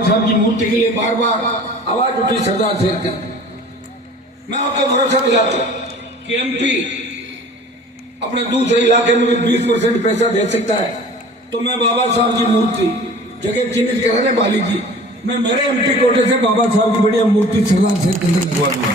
साहब की मूर्ति के लिए बार बार आवाज उठी सरदार शेर की। मैं आपको भरोसा दिलाता हूँ कि एमपी अपने दूसरे इलाके में भी 20% पैसा दे सकता है, तो मैं बाबा साहब की मूर्ति जगह चिन्हित करा रहे बाली जी, मैं मेरे एमपी कोटे से बाबा साहब की बढ़िया मूर्ति सरदार शेर के अंदर लगवा दूंगा,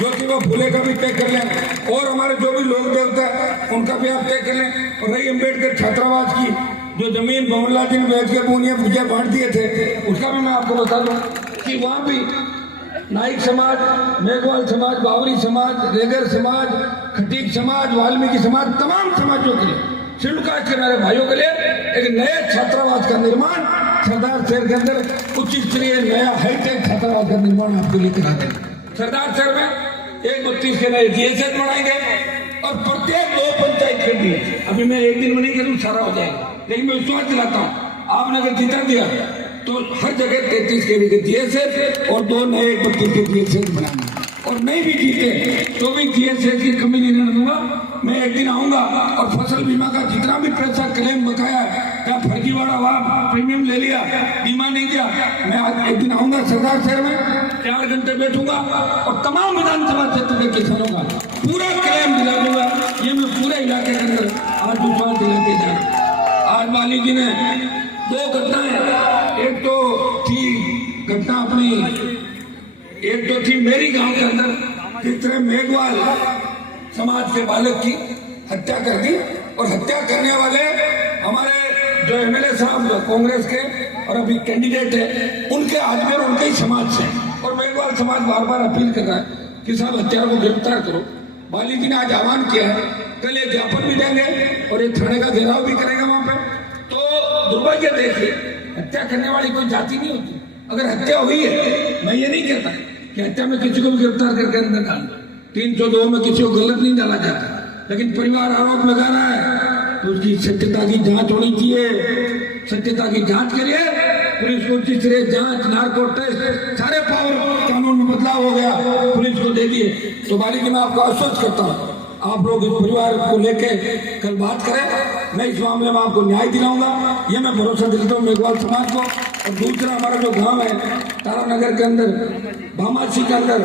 जो कि वो फूले का भी तय कर लें और हमारे जो भी लोग देवता है उनका भी आप तय कर लें। और रही अम्बेडकर छात्रावास की जो जमीन भवनलाल जी ने बेच के पूनिया भुजिया बांट दिए थे, उसका भी मैं आपको बता दूं कि वहां भी नाइक समाज, मेघवाल समाज, बावरी समाज, रेगर समाज, खटीक समाज, वाल्मीकि समाज, तमाम समाजों के लिए, शेड्यूल कास्ट के मेरे भाइयों के लिए एक नए छात्रावास का निर्माण सरदार शहर के अंदर उच्च स्तरीय नया हाईटेक छात्रावास का निर्माण आपके लिए करा देंगे। सरदार शहर में 132 के नए जीएसएस बनाएंगे और प्रत्येक 2 पंचायत के लिए, अभी मैं एक दिन में नहीं करूँ सारा हो जाएगा, लेकिन मैं विश्वास दिलाता हूँ आपने अगर जिता दिया तो हर जगह 33 के जीएसएस और 2 नए 32 के जीएसएस बनाएंगे। और नहीं भी जीते तो भी जीएसएस की कमी नहीं रहने दूंगा। मैं एक दिन आऊंगा और फसल बीमा का जितना भी पैसा क्लेम बकाया है, क्या फर्जीवाड़ा हुआ, प्रीमियम ले लिया, बीमा नहीं किया, मैं आज एक दिन आऊंगा सरदार शहर में 4 घंटे बैठूंगा और तमाम विधानसभा क्षेत्र के किसानों का पूरा क्लेम दिला दूंगा। ये मैं पूरे इलाके के अंदर आज विश्वास दिलाते जा रहा हूँ। आज माली जी ने 2 घटनाएं, एक तो थी घटना अपनी, एक तो थी मेरी गांव के अंदर जिस तरह मेघवाल समाज के बालक की हत्या कर दी और हत्या करने वाले हमारे जो एमएलए साहब कांग्रेस के और अभी कैंडिडेट है उनके आदमी और उनके ही समाज से, और मेघवाल समाज बार बार अपील कर रहा है कि साहब हत्यारों को गिरफ्तार करो। बाली जी ने आज आह्वान किया है, कल ये ज्ञापन भी देंगे और ये थाने का घेराव भी करेगा वहां पे। तो दुर्भाग्य देखिए, हत्या करने वाली कोई जाति नहीं होती। अगर हत्या हुई है, मैं ये नहीं कहता कि हत्या में किसी को भी गिरफ्तार करके अंदर डाल, 302 में किसी को गलत नहीं डाला जाता, लेकिन परिवार आरोप लगा रहा है तो उसकी सत्यता की जांच होनी चाहिए। सत्यता की जांच करिए, पुलिस को उचित तरह जांच, नार्को टेस्ट, सारे पावर कानून में बदलाव हो गया, पुलिस को दे दिए। तो बाली जी मैं आपको आश्वस्त करता हूँ, आप लोग इस परिवार को लेके कल बात करें, मैं इस मामले में आपको न्याय दिलाऊंगा, ये मैं भरोसा दिलाता हूँ मेघवाल समाज को। और दूसरा हमारा जो गांव है तारानगर के अंदर, भामासी के अंदर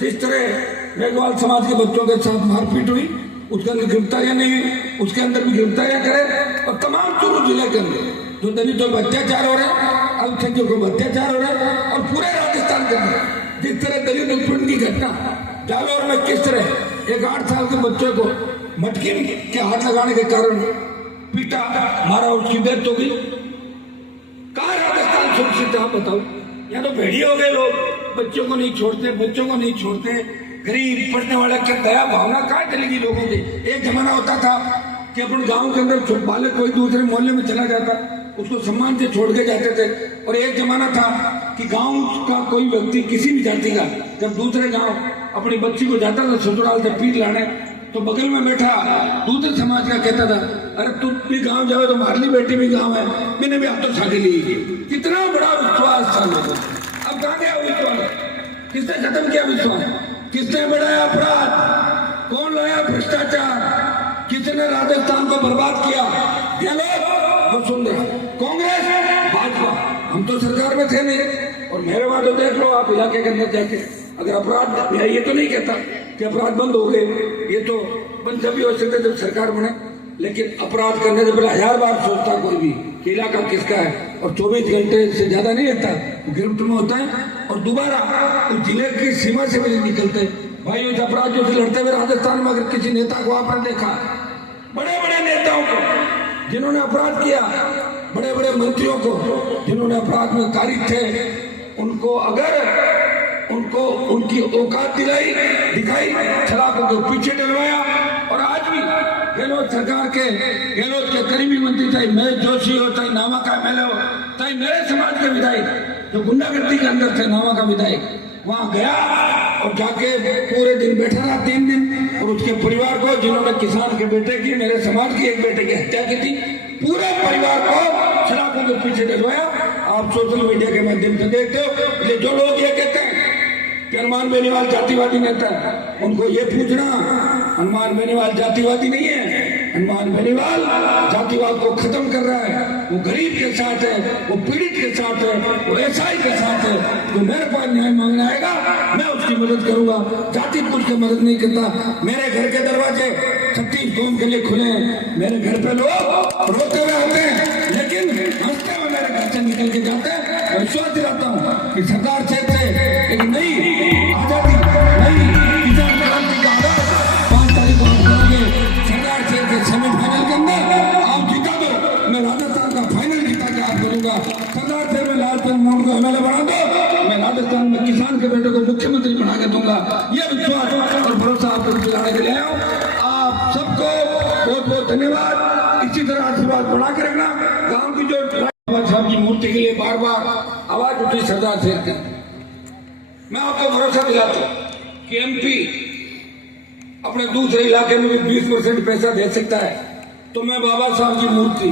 जिस तरह मेघवाल समाज के बच्चों के साथ मारपीट हुई, उसके अंदर गिरफ्तारियां नहीं हुई, उसके अंदर भी गिरफ्तारियां करें। और तमाम चूरू जिले के अंदर जो दलितों पर अत्याचार हो रहे हैं, अल्पसंख्यकों पर अत्याचार हो रहे हैं, और पूरे राजस्थान के अंदर जिस तरह दलित उत्पीड़न की घटना जालौर में किस तरह एक 8 साल के बच्चे को मटकी के हाथ लगाने के कारण पीटा, मारा, उसकी डेथ हो गई। कहाँ राजस्थान सुरक्षित है आप बताओ? यहाँ तो भेड़िए हो गए लोग, बच्चों को नहीं छोड़ते, बच्चों को नहीं छोड़ते, गरीब पढ़ने वाले की दया भावना कहाँ चलेगी लोगों की? एक जमाना होता था कि अपन गांव के अंदर बालक कोई दूसरे मोहल्ले में चला जाता, उसको सम्मान से छोड़ के जाते थे। और एक जमाना था कि गांव का कोई व्यक्ति किसी भी जाति का जब दूसरे गांव अपनी बच्ची को जाता था ससुराल से पीट लाने, तो बगल में बैठा दूसरे समाज का कहता था, अरे तुम भी गांव जाओ तो हमारी बेटी भी गांव है, मैंने भी आप तो शादी ली। कितना बड़ा विश्वास था लोगों को। अब कहाँ गया विश्वास? किसने खत्म किया विश्वास? किसने बढ़ाया अपराध? कौन लाया भ्रष्टाचार? किसने राजस्थान को बर्बाद किया? ये लोग वसुंधरा, कांग्रेस, भाजपा। हम तो सरकार में थे नहीं। और मेरे वहां तो देख लो आप इलाके के अंदर जाके, अगर अपराध, मैं ये तो नहीं कहता कि अपराध बंद हो गए, ये तो बंद जब भी हो सकते जब सरकार बने, लेकिन अपराध करने से पहले 1000 बार सोचता कोई भी कि इलाका किसका है, और 24 घंटे से ज्यादा नहीं रहता, गिरफ्त में होता है और दोबारा उस जिले की सीमा से भी निकलते। भाई इस अपराधियों से लड़ते हुए राजस्थान में अगर किसी नेता को आपने देखा, बड़े बड़े नेताओं को जिन्होंने अपराध किया, बड़े बड़े मंत्रियों को जिन्होंने अपराध में कारित थे, उनको अगर उनको उनकी औकात दिखाई, सलाखों के पीछे डलवाया। और आज भी गहलोत सरकार के, गहलोत के करीबी मंत्री, चाहे महेश जोशी हो, चाहे नामा का एमएलए हो, चाहे मेरे समाज के विधायक जो गुंडागर्दी के अंदर थे, नामा का विधायक वहां गया और जाके पूरे दिन बैठा रहा, 3 दिन, और उसके परिवार को, जिन्होंने किसान के बेटे की, मेरे समाज की एक बेटे की हत्या की थी, पूरे परिवार को सलाखों के पीछे डलवाया। आप सोशल मीडिया के माध्यम से देखते हो। ये जो लोग ये कहते हैं कि हनुमान बेनीवाल जातिवादी नेता, उनको ये पूछना, हनुमान बेनीवाल जातिवादी नहीं है, हनुमान बेनीवाल जातिवाद को खत्म कर रहा है, वो गरीब के साथ है, वो पीड़ित के साथ है, वो एसआई के साथ है। जो मेरे पास न्याय मांगने आएगा मैं उसकी मदद करूंगा, जाति पूछ के मदद नहीं करता। मेरे घर के दरवाजे 36 कौम के लिए खुले हैं। मेरे घर पे लोग रोते हुए आते हैं लेकिन हंसते हुए मेरे घर से निकल के जाते हैं। मैं विश्वास दिलाता हूँ कि सरदार साहब से एक नई आजादी, नई किसान क्रांति का आगाज 5 तारीख को आप करोगे। सरदार साहब के सेमीफाइनल के अंदर आप जीता दो, मैं राजस्थान का फाइनल जीता के आप करूंगा। सरदार साहब में लालचंद मोहन को एमएलए बना दो, मैं राजस्थान में किसान के बेटे को मुख्यमंत्री बना के दूंगा। ये विश्वास और भरोसा आपको दिलाने के लिए आया हूँ। आप सबको बहुत बहुत धन्यवाद। इसी तरह आशीर्वाद बढ़ा के रखना। गांव की जो बाबा साहब की मूर्ति के लिए बार बार आवाज उठी सरदार साहब की, मैं आपको भरोसा दिलाता हूँ कि एमपी अपने दूसरे इलाके में भी 20% पैसा दे सकता है। तो मैं बाबा साहब की मूर्ति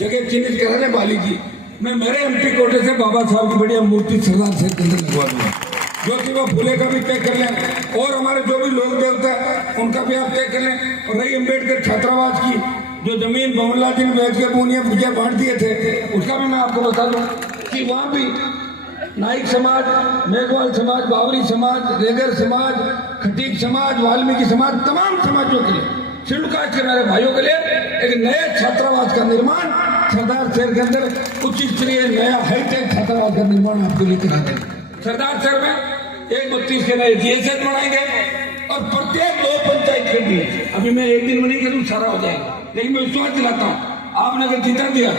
जगह चिन्हित कराने वाली थी, मैं मेरे एमपी कोटे से बाबा साहब की बढ़िया मूर्ति सरदार साहब के अंदर लगवा दूंगा, जो कि वो फूले का भी तय कर लें और हमारे जो भी लोग देवता है उनका भी आप तय कर लें। और रही अम्बेडकर छात्रावास की जो जमीन भवनलाल जी ने बेच के पूनिया भुजिया बांट दिए थे, उसका भी मैं आपको बता दूं कि वहाँ भी नाइक समाज, मेघवाल समाज, बावरी समाज, रेगर समाज, खटीक समाज, वाल्मीकि समाज, तमाम समाजों के लिए, शेड्यूल कास्ट के मेरे भाइयों के लिए एक नए छात्रावास का निर्माण सरदार शहर के अंदर उच्च स्तरीय नया हाईटेक छात्रावास का निर्माण आपके लिए करा देंगे। सरदार शहर में 132 के नए जीएसएस बनाएंगे और प्रत्येक 2 पंचायत के लिए, अभी मैं एक दिन में नहीं करूँ सारा हो जाएगा, लेकिन मैं विश्वास दिलाता हूँ आपने अगर जीता दिया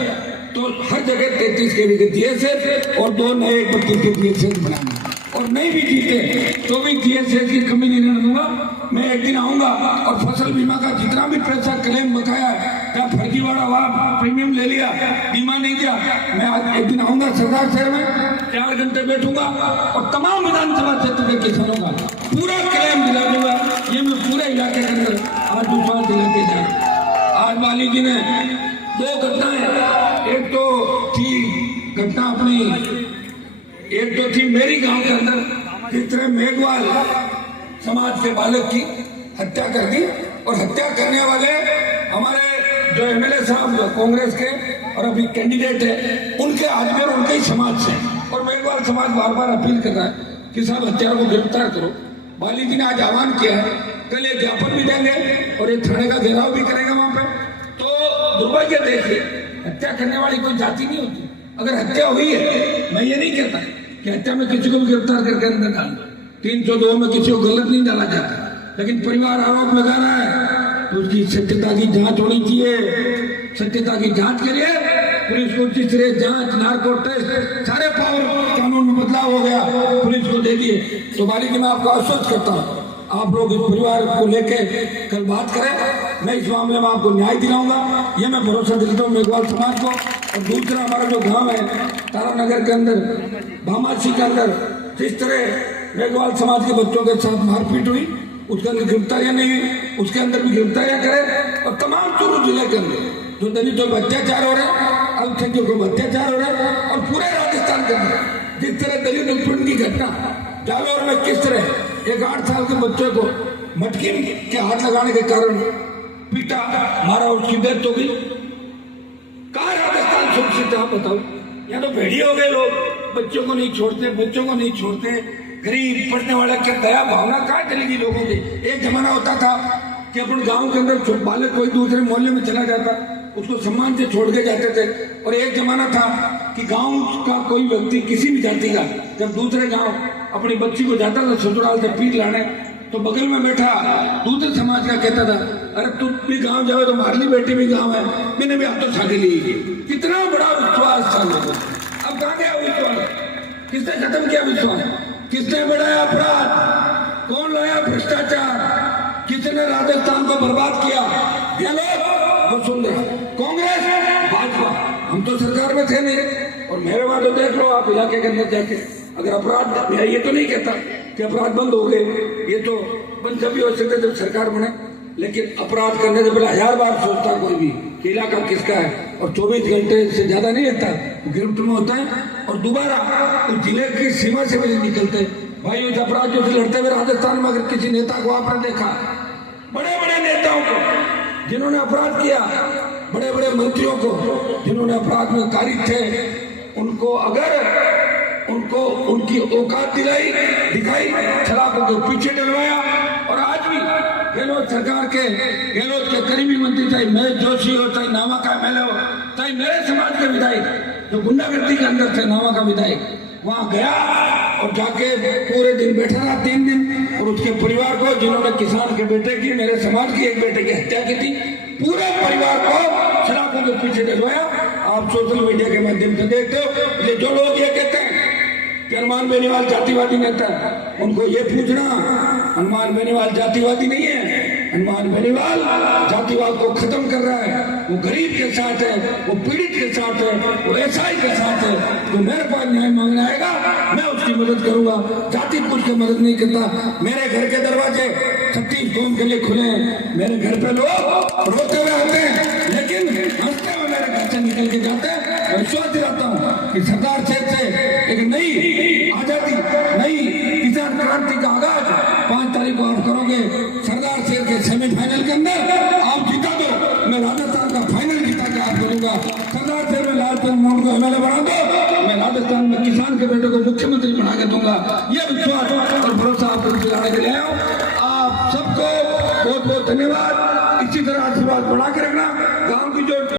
तो हर जगह 33 के जीएसएस और 2 नए 32 के जीएसएस बनाएंगे। और नहीं भी जीते तो भी जीएसएस की कमी नहीं रहने दूंगा। मैं एक दिन आऊंगा और फसल बीमा का जितना भी पैसा क्लेम बकाया है, क्या फर्जीवाड़ा हुआ, प्रीमियम ले लिया, बीमा नहीं किया, मैं आज एक दिन आऊंगा सरदार शहर में 4 घंटे बैठूंगा और तमाम विधानसभा क्षेत्र के किसानों का पूरा क्लेम दिला दूंगा। ये मैं पूरे इलाके के अंदर आज विश्वास दिलाते जाए। आज वाली जी ने 2 घटनाएं, एक तो थी घटना अपनी, एक तो थी मेरी गांव के अंदर जिस तरह मेघवाल समाज के बालक की हत्या कर दी और हत्या करने वाले हमारे जो एमएलए साहब कांग्रेस के और अभी कैंडिडेट है उनके आदमी और उनके ही समाज से, और मेघवाल समाज बार बार अपील कर रहा है कि साहब हत्यारों को गिरफ्तार करो। बाली जी ने आज आह्वान किया है, कल ये ज्ञापन भी देंगे और ये थाने का घेराव भी करेगा वहां पे। तो दुर्भाग्य देखिए, हत्या करने वाली कोई जाति नहीं होती। अगर हत्या हुई है, मैं ये नहीं कहता कि हत्या में किसी को भी गिरफ्तार करके अंदर डालना, 302 में किसी को गलत नहीं डाला जाता, लेकिन परिवार आरोप लगाना है तो उसकी सत्यता की जांच होनी चाहिए। सत्यता की जांच के लिए पुलिस को जिस तरह जांच, नार्को टेस्ट, सारे पावर कानून में बदलाव हो गया, पुलिस को दे दिए। तो बाली जी मैं आपको आश्वस्त करता हूँ, आप लोग इस परिवार को लेके कल बात करें, मैं इस मामले में आपको न्याय दिलाऊंगा, ये मैं भरोसा दिलाता हूँ मेघवाल समाज को। और दूसरा हमारा जो गांव है तारानगर के अंदर, भामासी के अंदर जिस तरह मेघवाल समाज के बच्चों के साथ मारपीट हुई, उसके अंदर गिरफ्तारियां नहीं हुई, उसके अंदर भी गिरफ्तारियां करें। और तमाम चूरू जिले के अंदर जो दलितों पर अत्याचार हो रहे हैं, अल्पसंख्यकों पर अत्याचार हो रहे हैं, और पूरे राजस्थान के अंदर जिस तरह दलित उत्पीड़न की घटना जालौर में किस तरह एक 8 साल के बच्चे को मटकी के हाथ लगाने के कारण पीटा, मारा, उसकी डेथ हो गई। कहाँ राजस्थान सुरक्षित है आप बताओ? या तो भेड़िए हो गए लोग, बच्चों को नहीं छोड़ते, बच्चों को नहीं छोड़ते, गरीब पढ़ने वाले की दया भावना कहाँ चलेगी लोगों की? एक जमाना होता था कि अपन गांव के अंदर बालक कोई दूसरे मोहल्ले में चला जाता, उसको सम्मान से छोड़ के जाते थे। और एक जमाना था कि गांव का कोई व्यक्ति किसी भी जाति का जब दूसरे गांव अपनी बच्ची को जाता था ससुराल से पीट लाने, तो बगल में बैठा दूसरे समाज का कहता था, अरे तुम भी गांव जाओ तो मारली बेटी भी गांव है, मैंने भी आप तो छाके ली। कितना बड़ा विश्वास था लोगों को। अब कहाँ गया विश्वास? किसने खत्म किया विश्वास? किसने बढ़ाया अपराध? कौन लाया भ्रष्टाचार? किसने राजस्थान को बर्बाद किया? ये लोग वो सुन रहे, कांग्रेस, भाजपा, हम तो सरकार में थे नहीं। और मेरे बात तो देख लो आप इलाके के अंदर जाके, अगर अपराध, मैं ये तो नहीं कहता कि अपराध बंद हो गए, ये तो बंद जब भी हो सकते जब सरकार बने, लेकिन अपराध करने से पहले 1000 बार सोचता कोई भी कि इलाका किसका है, और 24 घंटे से ज्यादा नहीं रहता, गिरफ्त में होता है और दोबारा उस जिले की सीमा से भी निकलते हैं। भाई उस अपराधियों से लड़ते हुए राजस्थान में अगर किसी नेता को आपने देखा, बड़े बड़े नेताओं को जिन्होंने अपराध किया, बड़े बड़े मंत्रियों को जिन्होंने अपराध में कारित थे, उनको अगर उनको उनकी औकात दिखाई, सलाखों के पीछे डलवाया। और आज भी गहलोत सरकार के, गहलोत के करीबी मंत्री, चाहे महेश जोशी हो, चाहे नामा का एमएलए हो, चाहे मेरे समाज के विधायक जो गुंडागर्दी के अंदर थे, नामा का विधायक, वहां गया और जाके पूरे दिन बैठा रहा 3 दिन। और उसके परिवार को, जिन्होंने किसान के बेटे की, मेरे समाज की एक बेटे की हत्या की थी, पूरे परिवार को सलाखों के पीछे डलवाया। आप सोशल मीडिया के माध्यम से देखते हो। ये जो लोग ये कहते हैं कि हनुमान बेनीवाल जातिवादी नेता है, उनको ये पूछना, हनुमान बेनीवाल जातिवादी नहीं है। हनुमान बेनीवाल जातिवाद को खत्म कर रहा है। वो गरीब के साथ है, वो पीड़ित के साथ है, वो एसआई के साथ है। तो मेरे पास न्याय मांगने आएगा, मैं उसकी मदद करूंगा। जाति पूछ के मदद नहीं करता। मेरे घर के दरवाजे 36 कौम के लिए खुले हैं। मेरे घर पे लोग रोते हुए आते हैं, लेकिन हंसते हुए मेरे घर से निकल के जाते हैं। मैं विश्वास दिलाता हूँ कि सरदार क्षेत्र से एक नई आजादी, नई किसान क्रांति का आगाज 5 तारीख को आप करोगे। सरदार शेर के सेमीफाइनल के अंदर आप जिता दो, मैं राजस्थान का फाइनल जिता के आप करूंगा। सरदार शेर में लालचंद मोहन को एमएलए बना दो, मैं राजस्थान में किसान के बेटे को मुख्यमंत्री बना के दूंगा। ये विश्वास और भरोसा आपको दिलाने के लिए आया हूँ। आप सबको बहुत बहुत धन्यवाद। इसी तरह आशीर्वाद बढ़ा के रखना। गाँव की जो